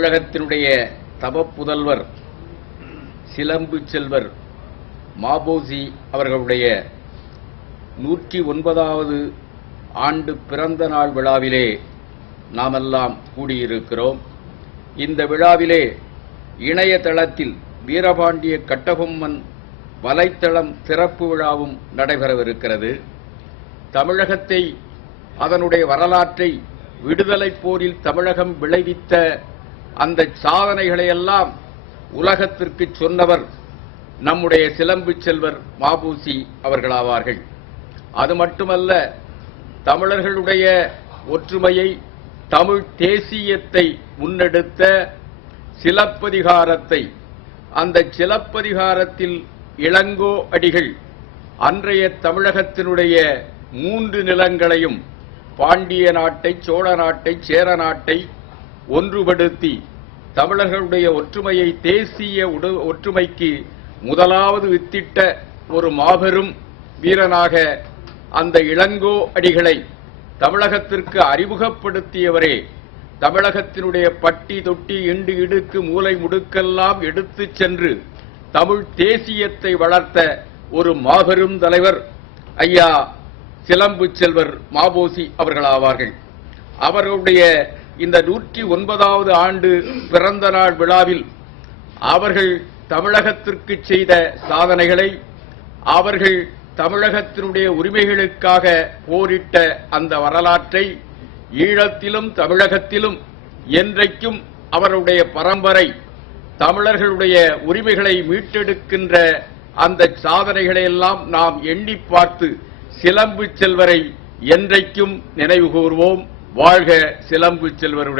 தமிழகத்தினுடைய தவப்புதல்வர் சிலம்பு செல்வர் மாபோசி அவர்களுடைய 109வது ஆண்டு பிறந்த நாள் விழாவிலே நாமெல்லாம் கூடியிருக்கிறோம். இந்த விழாவிலே இணையதளத்தில் வீரபாண்டிய கட்டபொம்மன் வலைத்தளம் திறப்பு விழாவும் நடைபெறவிருக்கிறது. தமிழகத்தை, அதனுடைய வரலாற்றை, விடுதலைப் போரில் தமிழகம் விளைவித்த அந்த சாதனைகளையெல்லாம் உலகத்திற்கு சொன்னவர் நம்முடைய சிலம்பு செல்வர் மாபோசி அவர்களாவார்கள். அது மட்டுமல்ல, தமிழர்களுடைய ஒற்றுமையை, தமிழ் தேசியத்தை முன்னெடுத்த சிலப்பதிகாரத்தை, அந்த சிலப்பதிகாரத்தில் இளங்கோ அடிகள் அன்றைய தமிழகத்தினுடைய 3 நிலங்களையும், பாண்டிய நாட்டை, சோழ நாட்டை, சேர நாட்டை ஒன்றுபடுத்தி தமிழர்களுடைய ஒற்றுமையை, தேசிய ஒற்றுமைக்கு முதலாவது வித்திட்ட ஒரு மாபெரும் வீரனாக அந்த இளங்கோ அடிகளை தமிழகத்திற்கு அறிமுகப்படுத்தியவரே. தமிழகத்தினுடைய பட்டி தொட்டி, இண்டு இடுக்கு, மூலை முடுக்கெல்லாம் எடுத்துச் சென்று தமிழ் தேசியத்தை வளர்த்த ஒரு மாபெரும் தலைவர் ஐயா சிலம்பு செல்வர் மாபோசி அவர்களாவார்கள். அவர்களுடைய இந்த 109வது ஆண்டு பிறந்த நாள் விழாவில் அவர்கள் தமிழகத்திற்கு செய்த சாதனைகளை, அவர்கள் தமிழகத்தினுடைய உரிமைகளுக்காக போரிட்ட அந்த வரலாற்றை ஈழத்திலும் தமிழகத்திலும் என்றைக்கும் அவருடைய பரம்பரை தமிழர்களுடைய உரிமைகளை மீட்டெடுக்கின்ற அந்த சாதனைகளை எல்லாம் நாம் எண்ணி பார்த்து சிலம்பு செல்வரை என்றைக்கும் நினைவு கூர்வோம். வாழ்க சிலம்பு செல்வருடைய